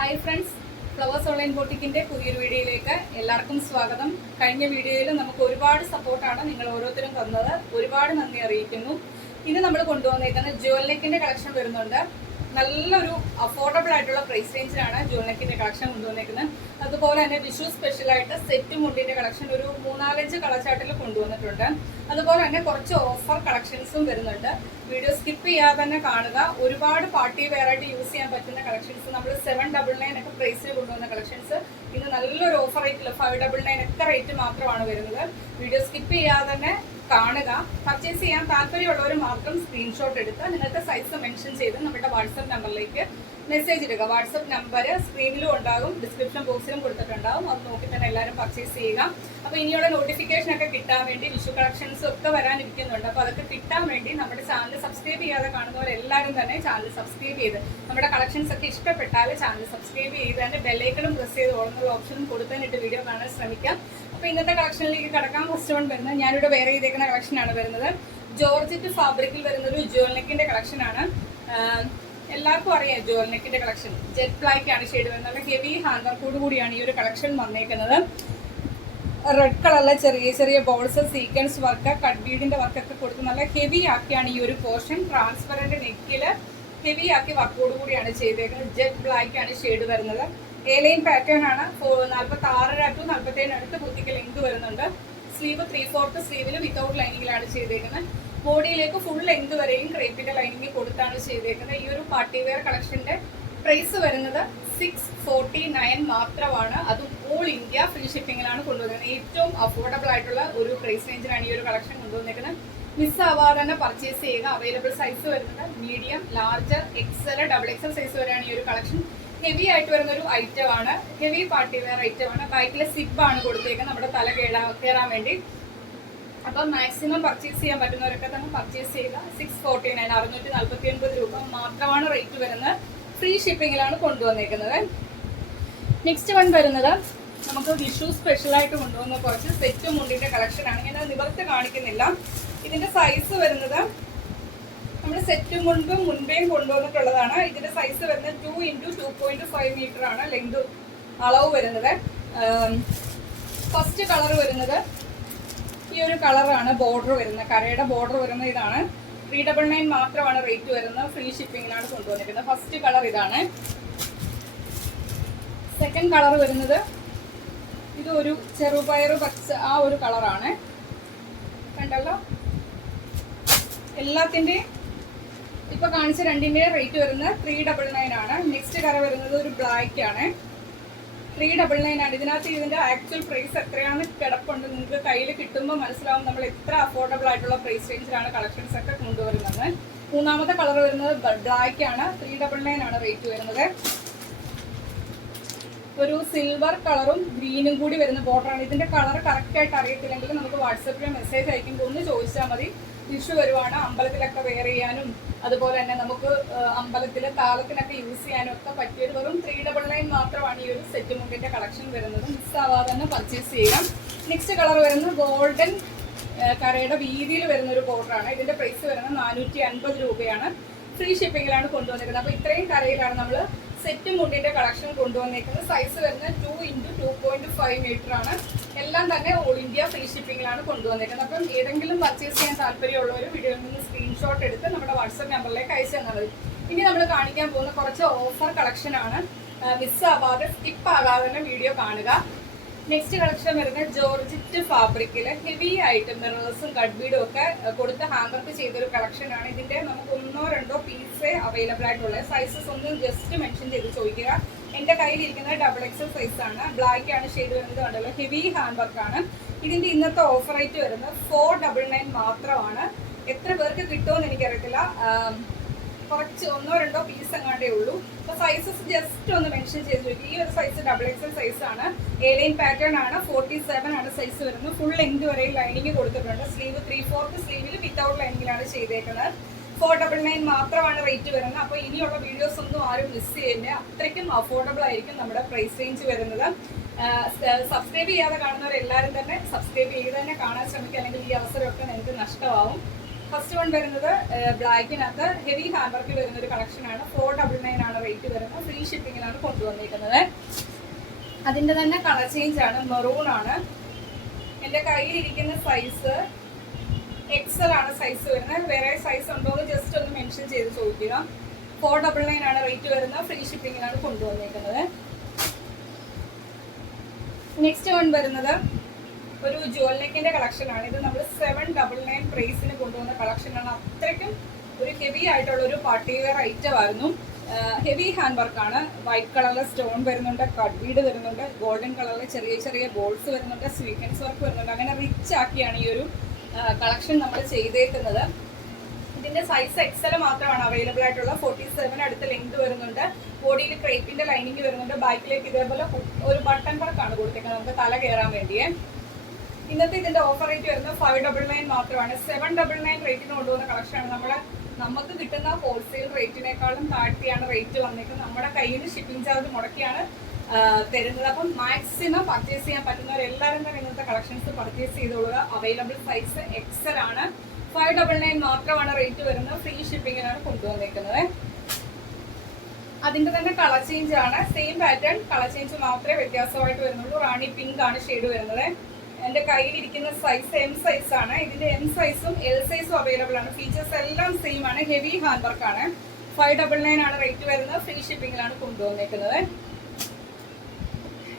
Hi friends, flowers online ബോട്ടിക്കിന്റെ പുതിയൊരു വീഡിയോയിലേക്ക് എല്ലാവർക്കും സ്വാഗതം. കഴിഞ്ഞ വീഡിയോയിൽ നമുക്ക് ഒരുപാട് സപ്പോർട്ടാണ് നിങ്ങൾ ഓരോരുത്തരും തന്നത്. ഒരുപാട് നന്ദി അറിയിക്കുന്നു. ഇന്ന് നമ്മൾ കൊണ്ടുവന്നേക്കുന്ന ജുവൽ നെക്കിന്റെ കളക്ഷൻ വരുന്നുണ്ട്. നല്ലൊരു അഫോർഡബിൾ ആയിട്ടുള്ള പ്രൈസ് റേഞ്ചിലാണ് ജുവൽ നെക്കിന്റെ കളക്ഷൻ കൊണ്ടുവന്നേക്കുന്നത്. അതുപോലെ തന്നെ വിഷു സ്പെഷ്യലായിട്ട് സെറ്റ് മുണ്ടിന്റെ കളക്ഷൻ ഒരു 3-4 കളർ ചാർട്ടിൽ കൊണ്ടുവന്നിട്ടുണ്ട്. അതുപോലെ തന്നെ കുറച്ച് ഓഫർ കളക്ഷൻസും വരുന്നുണ്ട്. വീഡിയോ സ്കിപ്പ് ചെയ്യാതെ തന്നെ കാണുക. ഒരുപാട് പാർട്ടി വെയർ ആയിട്ട് യൂസ് ചെയ്യാൻ പറ്റുന്ന കളക്ഷൻസ് നമ്മൾ 799 ഒക്കെ പ്രൈസിൽ കൊണ്ടുവന്ന കളക്ഷൻസ് ഇന്ന് നല്ലൊരു ഓഫർ റേറ്റിൽ 599 ഒക്കെ റേറ്റ് മാത്രമാണ് വരുന്നത്. വീഡിയോ സ്കിപ്പ് ചെയ്യാതെ തന്നെ കാണുക. പർച്ചേസ് ചെയ്യാൻ താല്പര്യമുള്ളവർ മാത്രം സ്ക്രീൻഷോട്ട് എടുത്ത് നിങ്ങൾക്ക് സൈസ് മെൻഷൻ ചെയ്ത് നമ്മുടെ വാട്സപ്പ് നമ്പറിലേക്ക് മെസ്സേജ് ഇടുക. വാട്സപ്പ് നമ്പർ സ്ക്രീനിലും ഉണ്ടാകും, ഡിസ്ക്രിപ്ഷൻ ബോക്സിലും കൊടുത്തിട്ടുണ്ടാകും. അത് നോക്കി തന്നെ എല്ലാവരും പർച്ചേസ് ചെയ്യുക. അപ്പോൾ ഇനിയുള്ള നോട്ടിഫിക്കേഷൻ ഒക്കെ കിട്ടാൻ വേണ്ടി വിഷു കളക്ഷൻസ് ഒക്കെ വരാനിരിക്കുന്നുണ്ട്. അപ്പോൾ അതൊക്കെ കിട്ടാൻ വേണ്ടി നമ്മുടെ ചാനൽ സബ്സ്ക്രൈബ് ചെയ്യാതെ കാണുന്നവരെല്ലാവരും തന്നെ ചാനൽ സബ്സ്ക്രൈബ് ചെയ്ത് നമ്മുടെ കളക്ഷൻസ് ഒക്കെ ഇഷ്ടപ്പെട്ടാൽ ചാനൽ സബ്സ്ക്രൈബ് ചെയ്ത് തന്നെ ബെല്ലൈക്കണും പ്രസ് ചെയ്ത് ഓടുന്നുള്ള ഓപ്ഷനും കൊടുത്തന്നിട്ട് വീഡിയോ കാണാൻ ശ്രമിക്കാം. അപ്പോൾ ഇന്നത്തെ കളക്ഷനിലേക്ക് കടക്കാൻ ഫസ്റ്റ് വൺ വരുന്നത് ഞാനിവിടെ വേറെ ചെയ്തേക്കുന്ന കളക്ഷനാണ് വരുന്നത്. ജോർജറ്റ് ഫാബ്രിക്കിൽ വരുന്ന ഒരു ജുവൽ നെക്കിന്റെ കളക്ഷനാണ്. എല്ലാവർക്കും അറിയാം ജുവൽ നെക്കിന്റെ കളക്ഷൻ. ജെറ്റ് ബ്ലാക്ക് ആണ് ഷെയ്ഡ് വരുന്നത്. ഹെവി ഹാൻഡ് വർക്കോട് കൂടിയാണ് ഈ ഒരു കളക്ഷൻ വന്നേക്കുന്നത്. റെഡ് കളറിലെ ചെറിയ ചെറിയ ബോൾസ്, സീക്വൻസ് വർക്ക്, കട്ട് ബീഡിന്റെ വർക്കൊക്കെ കൊടുത്ത് നല്ല ഹെവി ആക്കിയാണ് ഈ ഒരു പോർഷൻ. ട്രാൻസ്പെറന്റ് നെക്കില് ഹെവി ആക്കി വർക്കോട് കൂടിയാണ് ചെയ്തേക്കുന്നത്. ജെറ്റ് ബ്ലാക്ക് ആണ് ഷെയ്ഡ് വരുന്നത്. എ-ലൈൻ പാറ്റേൺ ആണ്. 46 to 47 അടുത്ത് കുത്തിക്ക് ലെങ്ത് വരുന്നുണ്ട്. സ്ലീവ് 3/4 സ്ലീവിൽ വിത്തൗട്ട് ലൈനിങ്ങിലാണ് ചെയ്തേക്കുന്നത്. ബോഡിയിലേക്ക് ഫുൾ ലെങ്ത് വരെയും ക്രേപ്പിന്റെ ലൈനിങ് കൊടുത്താണ് ചെയ്തേക്കുന്നത്. ഈ ഒരു പാർട്ടി വെയർ കളക്ഷന്റെ പ്രൈസ് വരുന്നത് 649 മാത്രമാണ്. അതും ഓൾ ഇന്ത്യ ഫ്രീ ഷിപ്പിംഗിലാണ് കൊണ്ടുവന്നത്. ഏറ്റവും അഫോർഡബിൾ ആയിട്ടുള്ള ഒരു പ്രൈസ് റേഞ്ചിലാണ് ഈ ഒരു കളക്ഷൻ കൊണ്ടുവന്നേക്കുന്നത്. മിസ് ആവാതെ തന്നെ പർച്ചേസ് ചെയ്യുക. അവൈലബിൾ സൈസ് വരുന്നത് medium, large, XL, XXL size വരെയാണ് ഈ ഒരു കളക്ഷൻ. ഹെവി ആയിട്ട് വരുന്ന ഒരു ഐറ്റം ആണ്. ഹെവി പാർട്ടി വെയർ ഐറ്റം ആണ്. ബാക്കിലെ സിബ് ആണ് കൊടുത്തേക്കുന്നത് നമ്മുടെ തല കയറാൻ വേണ്ടി. അപ്പം മാക്സിമം പർച്ചേസ് ചെയ്യാൻ പറ്റുന്നവരൊക്കെ തന്നെ പർച്ചേസ് ചെയ്യുക. 649 649 രൂപ മാത്രമാണ് റേറ്റ് വരുന്നത്. ഫ്രീ ഷിപ്പിംഗിലാണ് കൊണ്ടുവന്നേക്കുന്നത്. നെക്സ്റ്റ് വൺ വരുന്നത് നമുക്ക് വിഷു സ്പെഷ്യലായിട്ട് കൊണ്ടുവന്ന കുറച്ച് സെറ്റ് മുണ്ടിന്റെ കളക്ഷനാണ്. ഞാൻ നിവർത്തി കാണിക്കുന്നില്ല. ഇതിന്റെ സൈസ് വരുന്നത് നമ്മൾ സെറ്റ് മുൻപേയും കൊണ്ടുവന്നിട്ടുള്ളതാണ്. ഇതിന്റെ സൈസ് വരുന്നത് 2 × 2.5 മീറ്റർ ആണ് ലെങ്ത് അളവ് വരുന്നത്. ഫസ്റ്റ് കളർ വരുന്നത് ഈ ഒരു കളറാണ്. ബോർഡർ വരുന്നത്, കരയുടെ ബോർഡർ വരുന്നത് ഇതാണ്. 399 മാത്രമാണ് റേറ്റ് വരുന്നത്. ഫ്രീ ഷിപ്പിംഗിലാണ് കൊണ്ടുവന്നിരിക്കുന്നത്. ഫസ്റ്റ് കളർ ഇതാണ്. സെക്കൻഡ് കളർ വരുന്നത് ഇത് ഒരു ചെറുപയർ പച്ച ആ ഒരു കളറാണ്. കണ്ടല്ലോ. എല്ലാത്തിൻ്റെയും ഇപ്പൊ കാണിച്ച രണ്ടിന്റെയും റേറ്റ് വരുന്നത് 399 ആണ്. നെക്സ്റ്റ് കളർ വരുന്നത് ഒരു ബ്ലാക്ക് ആണ്. 399 ആണ്. ഇതിനകത്ത് ഇതിന്റെ ആക്ച്വൽ പ്രൈസ് എത്രയാണ് കിടപ്പുണ്ട് നിങ്ങൾക്ക് കയ്യിൽ കിട്ടുമ്പോൾ മനസ്സിലാവും നമ്മൾ എത്ര അഫോർഡബിൾ ആയിട്ടുള്ള പ്രൈസ് റേഞ്ചിലാണ് കളക്ഷൻസ് ഒക്കെ കൊണ്ടുവരുന്നത്. മൂന്നാമത്തെ കളർ വരുന്നത് ബ്ലാക്ക് ആണ്. 399 ആണ് റേറ്റ് വരുന്നത്. ഒരു സിൽവർ കളറും ഗ്രീനും കൂടി വരുന്ന ബോർഡറാണ്. ഇതിന്റെ കളർ കറക്റ്റ് ആയിട്ട് അറിയത്തില്ലെങ്കിൽ നമുക്ക് വാട്സപ്പിൽ മെസ്സേജ് അയക്കുമ്പോൾ ഒന്ന് ചോദിച്ചാൽ മതി. വിഷു വരുവാണ്, അമ്പലത്തിലൊക്കെ വെയർ ചെയ്യാനും അതുപോലെ തന്നെ നമുക്ക് അമ്പലത്തിലെ താളത്തിനൊക്കെ യൂസ് ചെയ്യാനും ഒക്കെ പറ്റിയൊരു വെറും 399 മാത്രമാണ് ഈ ഒരു സെറ്റ് മുണ്ടിന്റെ കളക്ഷൻ വരുന്നത്. മിസ്സാവാതെ തന്നെ പർച്ചേസ് ചെയ്യാം. നെക്സ്റ്റ് കളർ വരുന്നത് ഗോൾഡൻ കരയുടെ വീതിയിൽ വരുന്ന ഒരു ബോർഡറാണ്. ഇതിന്റെ പ്രൈസ് വരുന്നത് 450 രൂപയാണ്. ഫ്രീ ഷിപ്പിംഗിലാണ് കൊണ്ടുവന്നിരിക്കുന്നത്. അപ്പോൾ ഇത്രയും കരയിലാണ് നമ്മൾ സെറ്റ് മുണ്ടിന്റെ കളക്ഷൻ കൊണ്ടുവന്നേക്കുന്നത്. സൈസ് വരുന്നത് 2 × 2.5 മീറ്റർ ആണ്. എല്ലാം തന്നെ ഓൾ ഇന്ത്യ ഫ്രീ ഷിപ്പിംഗിലാണ് കൊണ്ടുവന്നേക്കുന്നത്. അപ്പം ഏതെങ്കിലും പർച്ചേസ് ചെയ്യാൻ താല്പര്യമുള്ളവർ വീഡിയോയിൽ നിന്ന് സ്ക്രീൻഷോട്ട് എടുത്ത് നമ്മുടെ വാട്സപ്പ് നമ്പറിലേക്ക് അയച്ചു തന്നാൽ മതി. ഇനി നമ്മൾ കാണിക്കാൻ പോകുന്ന കുറച്ച് ഓഫർ കളക്ഷൻ ആണ്. മിസ്സാവാതെ സ്കിപ്പ് ആകാതെ തന്നെ വീഡിയോ കാണുക. നെക്സ്റ്റ് കളക്ഷൻ വരുന്നത് ജോർജറ്റ് ഫാബ്രിക്കില് ഹെവി ആയിട്ട് മിറേഴ്സും കട്ട് ബീഡും ഒക്കെ കൊടുത്ത് ഹാൻഡ് വർക്ക് ചെയ്തൊരു കളക്ഷനാണ്. ഇതിന്റെ നമുക്ക് 1-2 പീസേ അവൈലബിൾ ആയിട്ടുള്ള. സൈസസ് ഒന്ന് ജസ്റ്റ് മെൻഷൻ ചെയ്ത് ചോദിക്കുക. എന്റെ കയ്യിലിരിക്കുന്നത് XXL സൈസ് ആണ്. ബ്ലാക്ക് ആണ് ഷെയ്ഡ് വരുന്നത്. കണ്ടല്ലോ, ഹെവി ഹാൻഡ് വർക്ക് ആണ്. ഇതിന്റെ ഇന്നത്തെ ഓഫർ റേറ്റ് വരുന്നത് 499 മാത്രമാണ്. എത്ര പേർക്ക് കിട്ടുമെന്ന് എനിക്കറിയത്തില്ല. കുറച്ച് 1-2 പീസ് എങ്ങാണ്ടേ ഉള്ളൂ. അപ്പൊ സൈസസ് ജസ്റ്റ് ഒന്ന് മെൻഷൻ ചെയ്ത് ചോദിക്കും. ഈ ഒരു സൈസ് XXL സൈസ് ആണ്. എ-ലൈൻ പാറ്റേൺ ആണ്. 47 ആണ് സൈസ് വരുന്നത്. ഫുൾ ലെങ്ത് വരെ ലൈനിങ് കൊടുത്തിട്ടുണ്ട്. സ്ലീവ് 3/4 സ്ലീവിൽ വിത്തൗട്ട് ലൈനിങ്ങിലാണ് ചെയ്തേക്കുന്നത്. 499 മാത്രമാണ് റേറ്റ് വരുന്നത്. അപ്പോൾ ഇനിയുള്ള വീഡിയോസ് ഒന്നും ആരും മിസ് ചെയ്യില്ല. അത്രയ്ക്കും അഫോർഡബിൾ ആയിരിക്കും നമ്മുടെ പ്രൈസ് റേഞ്ച് വരുന്നത്. സബ്സ്ക്രൈബ് ചെയ്യാതെ കാണുന്നവരെല്ലാവരും തന്നെ സബ്സ്ക്രൈബ് ചെയ്ത് തന്നെ കാണാൻ ശ്രമിക്കുക. അല്ലെങ്കിൽ ഈ അവസരമൊക്കെ നിങ്ങൾക്ക് നഷ്ടമാവും. ഫസ്റ്റ് വൺ വരുന്നത് ബ്ലാക്കിനകത്ത് ഹെവി ഹാൻഡ് വർക്കിൽ വരുന്ന ഒരു കളക്ഷനാണ്. 499 ആണ് റേറ്റ് വരുന്നത്. ഫ്രീ ഷിപ്പിങ്ങിലാണ് കൊണ്ടുവന്നിരിക്കുന്നത്. അതിൻ്റെ തന്നെ കളർ ചേഞ്ച് ആണ്, മെറൂൺ ആണ്. എൻ്റെ കയ്യിലിരിക്കുന്ന സൈസ് XL ആണ് സൈസ് വരുന്നത്. വേറെ സൈസ് ഉണ്ടോ എന്ന് ജസ്റ്റ് ഒന്ന് മെൻഷൻ ചെയ്ത് ചോദിക്കുക. 499 ആണ് റേറ്റ് വരുന്നത്. ഫ്രീ ഷിപ്പിങ്ങിലാണ് കൊണ്ടുവന്നിരിക്കുന്നത്. നെക്സ്റ്റ് വൺ വരുന്നത് ഒരു ജുവൽ നെക്കിന്റെ കളക്ഷനാണ്. ഇത് നമ്മൾ 799 പ്രൈസിന് കൊണ്ടുവന്ന കളക്ഷനാണ്. അത്രയ്ക്കും ഒരു ഹെവി ആയിട്ടുള്ള ഒരു പാർട്ടി വെയർ ഐറ്റം ആയിരുന്നു. ഹെവി ഹാൻഡ് വർക്കാണ്. വൈറ്റ് കളറിൽ സ്റ്റോൺ വരുന്നുണ്ട്, കട്ട് ബീഡ് വരുന്നുണ്ട്, ഗോൾഡൻ കളറിൽ ചെറിയ ചെറിയ ബോൾസ് വരുന്നുണ്ട്, സ്വീക്കൻസ് വർക്ക് വരുന്നുണ്ട്. അങ്ങനെ റിച്ച് ആക്കിയാണ് ഈ ഒരു കളക്ഷൻ നമ്മൾ ചെയ്തേക്കുന്നത്. ഇതിന്റെ സൈസ് XL മാത്രമാണ് അവൈലബിൾ ആയിട്ടുള്ള. 47 അടുത്ത ലെങ്ത് വരുന്നുണ്ട്. ബോഡിയിൽ ക്രേപ്പിന്റെ ലൈനിങ് വരുന്നുണ്ട്. ബാക്കിലേക്ക് ഇതേപോലെ ഒരു ബട്ടൺ വർക്കാണ് കൊടുത്തേക്കുന്നത് നമുക്ക് തല കയറാൻ വേണ്ടിയേ. ഇന്നത്തെ ഇതിന്റെ ഓഫർ റേറ്റ് വരുന്നത് 599 മാത്രമാണ്. 799 റേറ്റിന് കൊണ്ടുവന്ന കളക്ഷനാണ്. നമുക്ക് കിട്ടുന്ന ഹോൾസെയിൽ റേറ്റിനേക്കാളും താഴ്ത്തിയാണ് റേറ്റ് വന്നേക്കുന്നത്. നമ്മുടെ കയ്യിൽ നിന്ന് ഷിപ്പിംഗ് ചാർജ് മുടക്കിയാണ് തരുന്നത്. അപ്പം മാക്സിമം പർച്ചേസ് ചെയ്യാൻ പറ്റുന്നവരെല്ലാവരും തന്നെ ഇന്നത്തെ കളക്ഷൻസ് പർച്ചേസ് ചെയ്തോളുക. അവൈലബിൾ സൈസ് XL ആണ്. 599 മാത്രമാണ് റേറ്റ് വരുന്നത്. ഫ്രീ ഷിപ്പിങ്ങിനാണ് കൊണ്ടുവന്നേക്കുന്നത്. അതിന്റെ തന്നെ കളർ ചേഞ്ച് ആണ്. സെയിം പാറ്റേൺ, കളർ ചേഞ്ച് മാത്രമേ വ്യത്യാസമായിട്ട് വരുന്നുള്ളൂ. റാണി പിങ്ക് ആണ് ഷെയ്ഡ് വരുന്നത്. എൻ്റെ കയ്യിലിരിക്കുന്ന സൈസ് M സൈസ് ആണ്. ഇതിന്റെ M സൈസും L സൈസും അവൈലബിൾ ആണ്. ഫീച്ചേഴ്സ് എല്ലാം സെയിം ആണ്. ഹെവി ഹാൻഡ് വർക്ക് ആണ്. 599 ആണ് റേറ്റ് വരുന്നത്. ഫ്രീ ഷിപ്പിങ്ങിലാണ് കൊണ്ടുവന്നേക്കുന്നത്.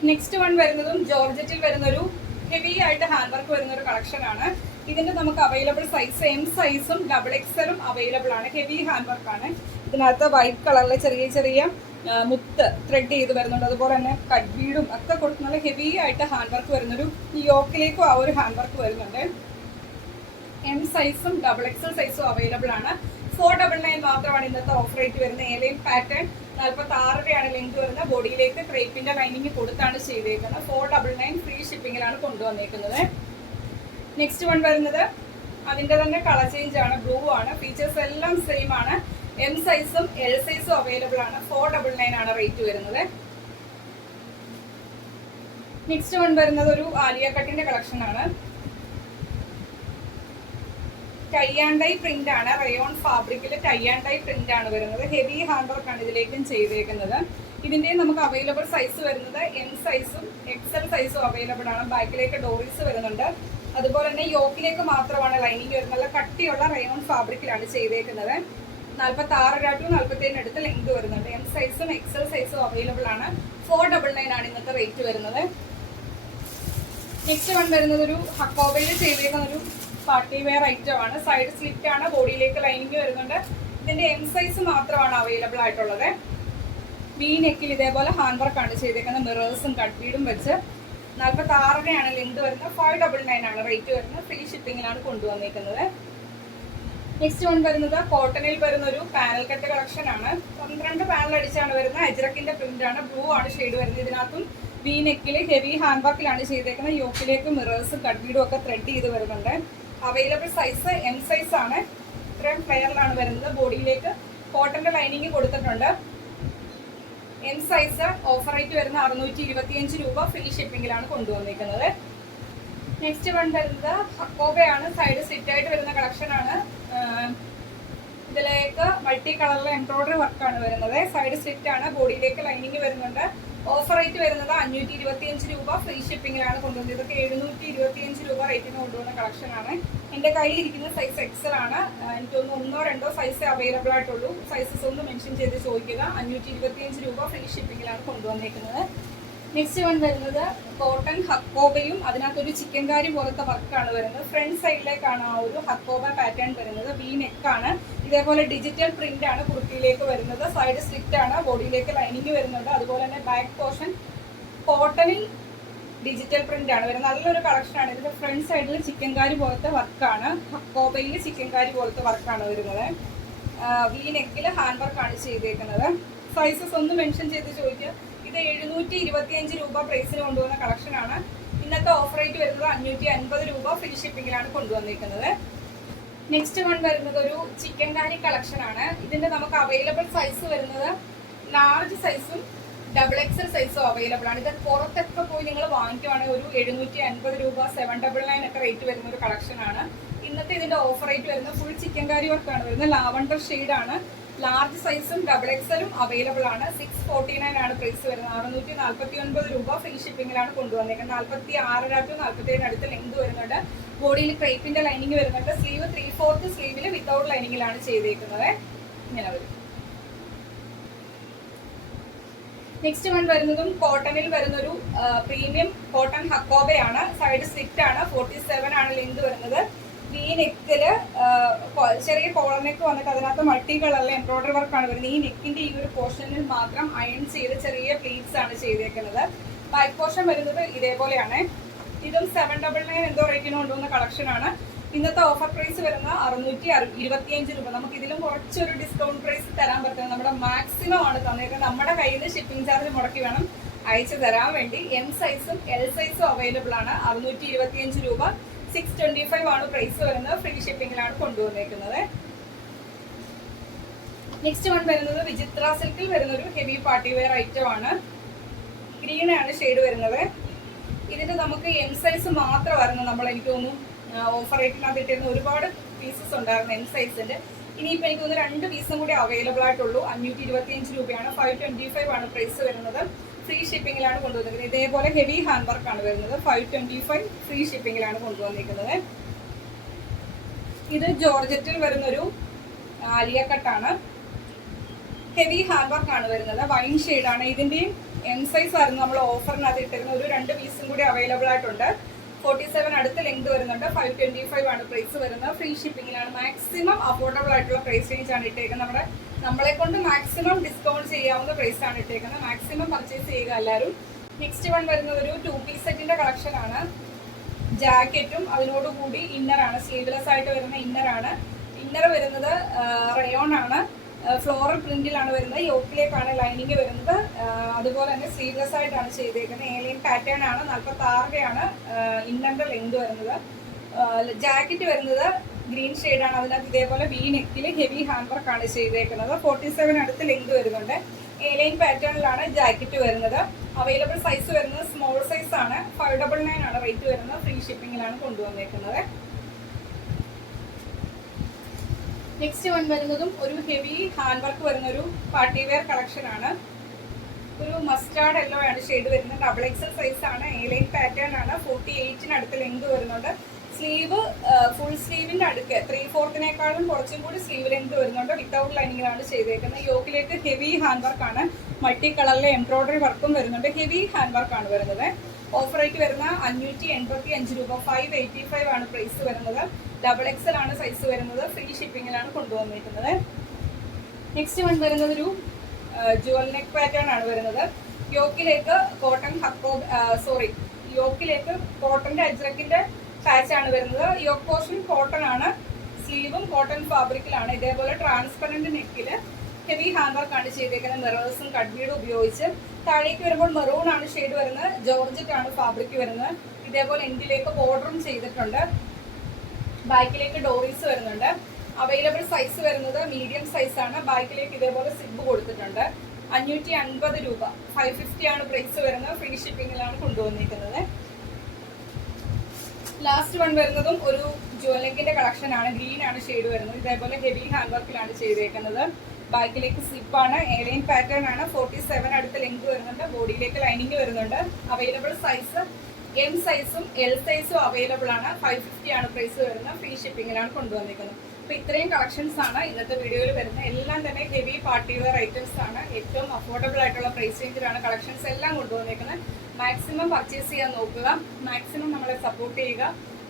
നെക്സ്റ്റ് വൺ വരുന്നതും ജോർജറ്റിൽ വരുന്നൊരു ഹെവി ആയിട്ട് ഹാൻഡ് വർക്ക് വരുന്ന ഒരു കളക്ഷൻ ആണ്. ഇതിന്റെ നമുക്ക് അവൈലബിൾ സൈസ് M സൈസും XXL അവൈലബിൾ ആണ്. ഹെവി ഹാൻഡ് വർക്ക് ആണ്. ഇതിനകത്ത് വൈറ്റ് കളറിലെ ചെറിയ ചെറിയ മുത്ത് ത്രെഡ് ചെയ്ത് വരുന്നുണ്ട്. അതുപോലെ തന്നെ കട്ട് ബീഡും ഒക്കെ കൊടുത്ത് നല്ല ഹെവി ആയിട്ട് ഹാൻഡ് വർക്ക് വരുന്നൊരു യോക്കിലേക്കും ആ ഒരു ഹാൻഡ് വർക്ക് വരുന്നുണ്ട്. M സൈസും XXL സൈസും അവൈലബിൾ ആണ്. 499 മാത്രമാണ് ഇന്നത്തെ ഓഫർ റേറ്റ് വരുന്നത്. ഏലയും പാറ്റേൺ 46 ലെങ്ത് വരുന്നത്. ബോഡിയിലേക്ക് ക്രേപ്പിന്റെ ലൈനിങ് കൊടുത്താണ് ചെയ്തേക്കുന്നത്. 499 ഫ്രീ ഷിപ്പിങ്ങിലാണ് കൊണ്ടുവന്നേക്കുന്നത്. നെക്സ്റ്റ് വൺ വരുന്നത് അതിന്റെ തന്നെ കളർ ചേഞ്ച് ആണ്. ബ്ലൂ ആണ്. ഫീച്ചേഴ്സ് എല്ലാം സെയിം ആണ്. M സൈസും L സൈസും അവൈലബിൾ ആണ്. 499 ആണ് റേറ്റ് വരുന്നത്. നെക്സ്റ്റ് വൺ വരുന്നത് ഒരു ആലിയ കട്ടിന്റെ കളക്ഷൻ ആണ്. ടൈ ആൻഡ് ഡൈ പ്രിന്റ് ആണ്. റയോൺ ഫാബ്രിക്കിൽ ടൈ ആൻഡ് ഡൈ പ്രിന്റ് ആണ് വരുന്നത്. ഹെവി ഹാൻഡ് വർക്ക് ആണ് ഇതിലേക്കും ചെയ്തേക്കുന്നത്. ഇതിന്റെ നമുക്ക് അവൈലബിൾ സൈസ് വരുന്നത് M സൈസും XL സൈസും അവൈലബിൾ ആണ്. ബാക്കിലേക്ക് ഡോറീസ് വരുന്നുണ്ട്. അതുപോലെ തന്നെ യോക്കിലേക്ക് മാത്രമാണ് ലൈനിങ് വരുന്നത്. നല്ല കട്ടിയുള്ള റയോൺ ഫാബ്രിക്കിലാണ് ചെയ്തേക്കുന്നത്. 46 ടു 47 അടുത്ത് ലെങ്ത് വരുന്നുണ്ട്. M സൈസും XL സൈസും അവൈലബിൾ ആണ്. 499 ആണ് ഇന്നത്തെ റേറ്റ് വരുന്നത്. നെക്സ്റ്റ് വൺ വരുന്നത് ഒരു ഹക്കോബയിൽ ചെയ്തേക്കുന്ന ഒരു പാർട്ടി വെയർ ഐറ്റം ആണ്. സൈഡ് സ്ലിറ്റ് ആണ്. ബോഡിയിലേക്ക് ലൈനിങ് വരുന്നുണ്ട്. ഇതിന്റെ M സൈസ് മാത്രമാണ് അവൈലബിൾ ആയിട്ടുള്ളത്. വി നെക്കിൽ ഇതേപോലെ ഹാൻഡ് വർക്ക് ആണ് ചെയ്തേക്കുന്നത്. മിറേഴ്സും കട്ട് ബീഡും വെച്ച് 46 ലെങ്ത് വരുന്നത്. 599 ആണ് റേറ്റ് വരുന്നത്. ഫ്രീ ഷിപ്പിങ്ങിലാണ് കൊണ്ടുവന്നിരിക്കുന്നത്. നെക്സ്റ്റ് വൺ വരുന്നത് കോട്ടണിൽ വരുന്ന ഒരു പാനൽ കട്ട് കളക്ഷൻ ആണ്. 12 പാനൽ അടിച്ചാണ് വരുന്നത്. അജ്രക്കിന്റെ പ്രിന്റ് ആണ്. ബ്ലൂ ആണ് ഷെയ്ഡ് വരുന്നത്. ഇതിനകത്തും വി നെക്കിൽ ഹെവി ഹാൻഡ് വർക്കിലാണ് ചെയ്തേക്കുന്നത്. യോക്കിലേക്ക് മിറേഴ്സും കട്ട് ബീഡും ഒക്കെ ത്രെഡ് ചെയ്ത് വരുന്നുണ്ട്. അവൈലബിൾ സൈസ് M സൈസ് ആണ്. ഇത്രയും ഫ്ലെയറിലാണ് വരുന്നത്. ബോഡിയിലേക്ക് കോട്ടന്റെ ലൈനിങ് കൊടുത്തിട്ടുണ്ട്. M സൈസ് ഓഫർ റേറ്റ് വരുന്ന 625 രൂപ. ഫ്രീ ഷിപ്പിങ്ങിലാണ് കൊണ്ടുവന്നിരിക്കുന്നത്. നെക്സ്റ്റ് വൺ വരുന്നത് ഹക്കോബയാണ്. സൈഡ് സിറ്റ് ആയിട്ട് വരുന്ന കളക്ഷൻ ആണ്. ഇതിലേക്ക് മൾട്ടി കളറിലെ എംബ്രോയിഡറി വർക്കാണ് വരുന്നത്. സൈഡ് സ്ലിറ്റ് ആണ്. ബോഡിയിലേക്ക് ലൈനിങ് വരുന്നുണ്ട്. ഓഫർ റേറ്റ് വരുന്നത് 525 രൂപ. ഫ്രീ ഷിപ്പിങ്ങിലാണ് കൊണ്ടുവന്നത്. ഇതൊക്കെ 725 രൂപ റേറ്റിന് കൊണ്ടുവന്ന കളക്ഷൻ ആണ്. എൻ്റെ കയ്യിലിരിക്കുന്ന സൈസ് XL ആണ്. എനിക്കൊന്ന് 1-2 സൈസ് അവൈലബിൾ ആയിട്ടുള്ളൂ. സൈസസ് ഒന്ന് മെൻഷൻ ചെയ്ത് ചോദിക്കുക. 525 രൂപ ഫ്രീ ഷിപ്പിങ്ങിലാണ് കൊണ്ടുവന്നേക്കുന്നത്. നെക്സ്റ്റ് വൺ വരുന്നത് കോട്ടൺ ഹക്കോബയും അതിനകത്തൊരു ചിക്കൻ കാരി പോലത്തെ വർക്കാണ് വരുന്നത്. ഫ്രണ്ട് സൈഡിലേക്കാണ് ആ ഒരു ഹക്കോബ പാറ്റേൺ വരുന്നത്. വി നെക്കാണ്. ഇതേപോലെ ഡിജിറ്റൽ പ്രിന്റ് ആണ് കുർത്തിയിലേക്ക് വരുന്നത്. സൈഡ് സ്ലിറ്റ് ആണ്. ബോഡിയിലേക്ക് ലൈനിങ് വരുന്നുണ്ട്. അതുപോലെ തന്നെ ബാക്ക് പോർഷൻ കോട്ടണിൽ ഡിജിറ്റൽ പ്രിന്റ് ആണ് വരുന്നത്. നല്ലൊരു കളക്ഷൻ ആണ്. ഇതിന്റെ ഫ്രണ്ട് സൈഡിൽ ചിക്കൻ കാരി പോലത്തെ വർക്കാണ്. ഹക്കോബയിൽ ചിക്കൻ കാരി പോലത്തെ വർക്കാണ് വരുന്നത്. വി നെക്കിൽ ഹാൻഡ് വർക്കാണ് ചെയ്തേക്കുന്നത്. സൈസസ് ഒന്ന് മെൻഷൻ ചെയ്ത് ചോദിക്കുക. ഇത് 725 രൂപ പ്രൈസിന് കൊണ്ടുവന്ന കളക്ഷൻ ആണ്. ഇന്നത്തെ ഓഫർ റേറ്റ് വരുന്നത് 550 രൂപ. ഫ്രീ ഷിപ്പിങ്ങിലാണ് കൊണ്ടുവന്നിരിക്കുന്നത്. നെക്സ്റ്റ് വൺ വരുന്നത് ഒരു ചിക്കൻ കാരി കളക്ഷൻ ആണ്. ഇതിന്റെ നമുക്ക് അവൈലബിൾ സൈസ് വരുന്നത് ലാർജ് സൈസും XXL സൈസും അവൈലബിൾ ആണ്. ഇത് പുറത്തൊക്കെ പോയി നിങ്ങൾ വാങ്ങിക്കുവാണെങ്കിൽ ഒരു 750 രൂപ 799 ഒക്കെ റേറ്റ് വരുന്ന ഒരു കളക്ഷൻ ആണ്. ഇന്നത്തെ ഇതിന്റെ ഓഫർ റേറ്റ് വരുന്നത് ഫുൾ ചിക്കൻ കാരി വർക്കാണ് വരുന്നത്. ലാവണ്ടർ ഷെയ്ഡാണ്. ലാർജ് സൈസും ഡബിൾ എക്സലും അവൈലബിൾ ആണ്. 649 ആണ് പ്രൈസ് വരുന്നത്. 649 രൂപ. ഫ്രീ ഷിപ്പിംഗിലാണ് കൊണ്ടുവന്നേക്കുന്നത്. 46 ടു 47 അടുത്ത് ലെങ്ത് വരുന്നുണ്ട്. ബോഡിയിൽ ക്രേപ്പിന്റെ ലൈനിങ് വരുന്നുണ്ട്. സ്ലീവ് 3/4 സ്ലീവിൽ വിത്തൗട്ട് ലൈനിങ്ങിലാണ് ചെയ്തേക്കുന്നത്. ഇങ്ങനെ വരും. നെക്സ്റ്റ് വൺ വരുന്നതും കോട്ടണിൽ വരുന്നൊരു പ്രീമിയം കോട്ടൺ ഹക്കോബയാണ്. സൈഡ് സ്ലിറ്റ് ആണ്. 47 ആണ് ലെങ്ത് വരുന്നത്. ഈ നെക്കില് ചെറിയ കോളർ നെക്ക് വന്നിട്ട് അതിനകത്ത് മൾട്ടി കളറിൽ എംബ്രോയിഡറി വർക്കാണ് വരുന്നത്. ഈ നെക്കിന്റെ ഈ ഒരു പോർഷനിൽ മാത്രം അയൺ ചെയ്ത് ചെറിയ പ്ലീറ്റ്സ് ആണ് ചെയ്തേക്കുന്നത്. ബാക്ക് പോർഷൻ വരുന്നത് ഇതേപോലെയാണ്. ഇതും 799 എന്തോ റേറ്റിന് കൊണ്ടുവന്ന കളക്ഷൻ ആണ്. ഇന്നത്തെ ഓഫർ പ്രൈസ് വരുന്ന 625 രൂപ. നമുക്ക് ഇതിലും കുറച്ചൊരു ഡിസ്കൗണ്ട് പ്രൈസ് തരാൻ പറ്റുന്നത്. നമ്മുടെ മാക്സിമം ആണ് തന്നേക്കുന്നത്. നമ്മുടെ കയ്യിൽ നിന്ന് ഷിപ്പിംഗ് ചാർജ് മുടക്കി വേണം അയച്ചു തരാൻ വേണ്ടി. എം സൈസും എൽ സൈസും അവൈലബിൾ ആണ്. 625 രൂപ. 625 ആണ് പ്രൈസ് വരുന്നത്. ഫ്രീ ഷിപ്പിംഗിലാണ് കൊണ്ടുവന്നേക്കുന്നത്. നെക്സ്റ്റ് വൺ വരുന്നത് വിചിത്ര സിൽക്കിൽ വരുന്നൊരു ഹെവി പാർട്ടി വെയർ ഐറ്റം ആണ്. ഗ്രീൻ ആണ് ഷെയ്ഡ് വരുന്നത്. ഇതിന്റെ നമുക്ക് എം സൈസ് മാത്രമായിരുന്നു നമ്മൾ എനിക്ക് തോന്നുന്നു ഓഫർ റേറ്റിനകത്ത് ഇട്ടിരുന്ന ഒരുപാട് പീസസ് ഉണ്ടായിരുന്നു എം സൈസിന്റെ. ഇനിയിപ്പോൾ എനിക്ക് തോന്നുന്നു 2 പീസും കൂടി അവൈലബിൾ ആയിട്ടുള്ളൂ. 525 രൂപയാണ്. 525 ആണ് പ്രൈസ് വരുന്നത്. ഫ്രീ ഷിപ്പിംഗിലാണ് കൊണ്ടുവന്നിരിക്കുന്നത്. ഇതേപോലെ ഹെവി ഹാൻഡ് വർക്ക് ആണ് വരുന്നത്. 525 ഫ്രീ ഷിപ്പിംഗിലാണ് കൊണ്ടുവന്നിരിക്കുന്നത്. ഇത് ജോർജറ്റിൽ വരുന്നൊരു ആലിയ കട്ടാണ്. ഹെവി ഹാൻഡ് വർക്ക് ആണ് വരുന്നത്. വൈൻ ഷെയ്ഡാണ്. ഇതിന്റെയും എം സൈസ് ആയിരുന്നു നമ്മൾ ഓഫറിനകത്ത് ഇട്ടിരുന്നത്. ഒരു 2 പീസും കൂടി അവൈലബിൾ ആയിട്ടുണ്ട്. 47 അടുത്ത് ലെങ്ത് വരുന്നുണ്ട്. 525 ആണ് പ്രൈസ് വരുന്നത്. ഫ്രീ ഷിപ്പിംഗിലാണ്. മാക്സിമം അഫോർഡബിൾ ആയിട്ടുള്ള പ്രൈസ് റേഞ്ച് ആണ് ഇട്ടേക്കുന്നത്. നമ്മളെ കൊണ്ട് മാക്സിമം ഡിസ്കൗണ്ട് ചെയ്യാവുന്ന പ്രൈസ് ആണ് ഇട്ടേക്കുന്നത്. മാക്സിമം പർച്ചേസ് ചെയ്യുക എല്ലാവരും. നെക്സ്റ്റ് വൺ വരുന്നത് ഒരു 2 പീസ് സെറ്റിന്റെ കളക്ഷൻ ആണ്. ജാക്കറ്റും അതിനോടുകൂടി ഇന്നറാണ്. സ്ലീവ്ലെസ് ആയിട്ട് വരുന്ന ഇന്നറാണ്. ഇന്നർ വരുന്നത് റയോൺ ആണ്. ഫ്ലോറൽ പ്രിന്റിലാണ് വരുന്നത്. യോക്കിലേക്കാണ് ലൈനിങ് വരുന്നത്. അതുപോലെ തന്നെ സ്ലീവ്ലെസ് ആയിട്ടാണ് ചെയ്തേക്കുന്നത്. ഏലിയൻ പാറ്റേൺ ആണ്. 46 ആണ് ഇന്നറിന്റെ ലെങ്ത് വരുന്നത്. ജാക്കറ്റ് വരുന്നത് ഗ്രീൻ ഷെയ്ഡാണ്. അതിനകത്ത് ഇതേപോലെ വി നെക്കിൽ ഹെവി ഹാൻഡ് വർക്ക് ആണ് ചെയ്തേക്കുന്നത്. 47 അടുത്ത് ലെങ്ത് വരുന്നുണ്ട്. ഏലിയൻ പാറ്റേണിലാണ് ജാക്കറ്റ് വരുന്നത്. അവൈലബിൾ സൈസ് വരുന്നത് സ്മോൾ സൈസ് ആണ്. 599 ആണ് റേറ്റ് വരുന്നത്. ഫ്രീ ഷിപ്പിംഗിലാണ് കൊണ്ടുവന്നേക്കുന്നത്. നെക്സ്റ്റ് വൺ വരുന്നതും ഒരു ഹെവി ഹാൻഡ് വർക്ക് വരുന്ന ഒരു പാർട്ടി വെയർ കളക്ഷൻ ആണ്. ഒരു മസ്റ്റാർഡ് യെല്ലോ ആണ് ഷെയ്ഡ് വരുന്നത്. ഡബിൾ എക്സൽ സൈസ് ആണ്. എലൈൻ പാറ്റേൺ ആണ്. 48 അടുത്ത് ലെങ്ത് വരുന്നുണ്ട്. സ്ലീവ് ഫുൾ സ്ലീവിന്റെ അടുക്ക് 3/4 കുറച്ചും കൂടി സ്ലീവ് ലെങ്ത് വരുന്നുണ്ട്. വിത്തൗട്ട് ലൈനിങ്ങിലാണ് ചെയ്തേക്കുന്നത്. യോക്കിലേക്ക് ഹെവി ഹാൻഡ് വർക്ക് ആണ്. മൾട്ടി കളറിലെ എംബ്രോയിഡറി വർക്കും വരുന്നുണ്ട്. ഹെവി ഹാൻഡ് വർക്ക് ആണ് വരുന്നത്. ഓഫർ റേറ്റ് വരുന്ന 585 രൂപ. 585 ആണ് പ്രൈസ് വരുന്നത്. ഡബിൾ എക്സൽ ആണ് സൈസ് വരുന്നത്. ഫ്രീ ഷിപ്പിംഗിലാണ് കൊണ്ടുവന്നിരിക്കുന്നത്. നെക്സ്റ്റ് വൺ വരുന്നത് ഒരു ജുവൽ നെക്ക് പാറ്റേൺ ആണ് വരുന്നത്. യോക്കിലേക്ക് കോട്ടൺ യോക്കിലേക്ക് കോട്ടന്റെ അജ്രക്കിന്റെ പാച്ച് ആണ് വരുന്നത്. യോക്ക് പോർഷൻ കോട്ടൺ ആണ്. സ്ലീവും കോട്ടൺ ഫാബ്രിക്കിലാണ്. ഇതേപോലെ ട്രാൻസ്പെറന്റ് നെക്കില് ഹെവി ഹാൻഡ് വർക്ക് ആണ് ചെയ്തേക്കുന്നത്. മിറേഴ്സും കട്ട്ബീഡും ഉപയോഗിച്ച്. താഴേക്ക് വരുമ്പോൾ മെറൂൺ ആണ് ഷെയ്ഡ് വരുന്നത്. ജോർജറ്റ് ആണ് ഫാബ്രിക് വരുന്നത്. ഇതേപോലെ എൻഡിലേക്ക് ബോർഡറും ചെയ്തിട്ടുണ്ട്. ബാക്കിലേക്ക് ഡോറീസ് വരുന്നുണ്ട്. അവൈലബിൾ സൈസ് വരുന്നത് മീഡിയം സൈസ് ആണ്. ബാക്കിലേക്ക് ഇതേപോലെ സിബ് കൊടുത്തിട്ടുണ്ട്. 550 രൂപ. 550 ആണ് പ്രൈസ് വരുന്നത്. ഫ്രീ ഷിപ്പിംഗിലാണ് കൊണ്ടുവന്നിരിക്കുന്നത്. ലാസ്റ്റ് വൺ വരുന്നതും ഒരു ജ്വല്ലറിന്റെ കളക്ഷൻ ആണ്. ഗ്രീൻ ആണ് ഷെയ്ഡ് വരുന്നത്. ഇതേപോലെ ഹെവി ഹാൻഡ് വർക്കിലാണ് ചെയ്തേക്കുന്നത്. ബാക്കിലേക്ക് സിപ്പാണ്. ഏലിയൻ പാറ്റേൺ ആണ്. 47 അടുത്ത് ലെങ്ത് വരുന്നുണ്ട്. ബോഡിയിലേക്ക് ലൈനിങ് വരുന്നുണ്ട്. അവൈലബിൾ സൈസ് എം സൈസും എൽ സൈസും അവൈലബിൾ ആണ്. 550 ആണ് പ്രൈസ് വരുന്നത്. ഫ്രീ ഷിപ്പിംഗിലാണ് കൊണ്ടുവന്നിരിക്കുന്നത്. അപ്പോൾ ഇത്രയും കളക്ഷൻസ് ആണ് ഇന്നത്തെ വീഡിയോയിൽ വരുന്നത്. എല്ലാം തന്നെ ഹെവി പാർട്ടി വെയർ ഐറ്റംസ് ആണ്. ഏറ്റവും അഫോർഡബിൾ ആയിട്ടുള്ള പ്രൈസ് റേഞ്ചിലാണ് കളക്ഷൻസ് എല്ലാം കൊണ്ടുവന്നിരിക്കുന്നത്. മാക്സിമം പർച്ചേസ് ചെയ്യാൻ നോക്കുക. മാക്സിമം നമ്മളെ സപ്പോർട്ട് ചെയ്യുക.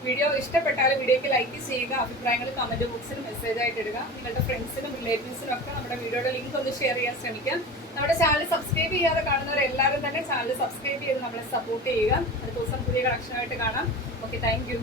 വീഡിയോ ഇഷ്ടപ്പെട്ടാൽ വീഡിയോയ്ക്ക് ലൈക്ക് ചെയ്യുക. അഭിപ്രായങ്ങൾ കമന്റ് ബോക്സിൽ മെസ്സേജ് ആയിട്ട് ഇടുക. നിങ്ങളുടെ ഫ്രണ്ട്സിനും റിലേറ്റീവ്സിനും ഒക്കെ നമ്മുടെ വീഡിയോയുടെ ലിങ്ക് ഒന്ന് ഷെയർ ചെയ്യാൻ ശ്രമിക്കുക. നമ്മുടെ ചാനൽ സബ്സ്ക്രൈബ് ചെയ്യാതെ കാണുന്നവരെല്ലാവരും തന്നെ ചാനൽ സബ്സ്ക്രൈബ് ചെയ്ത് നമ്മളെ സപ്പോർട്ട് ചെയ്യുക. അടുത്ത ദിവസം പുതിയ കളക്ഷനായിട്ട് കാണാം. Okay, thank you.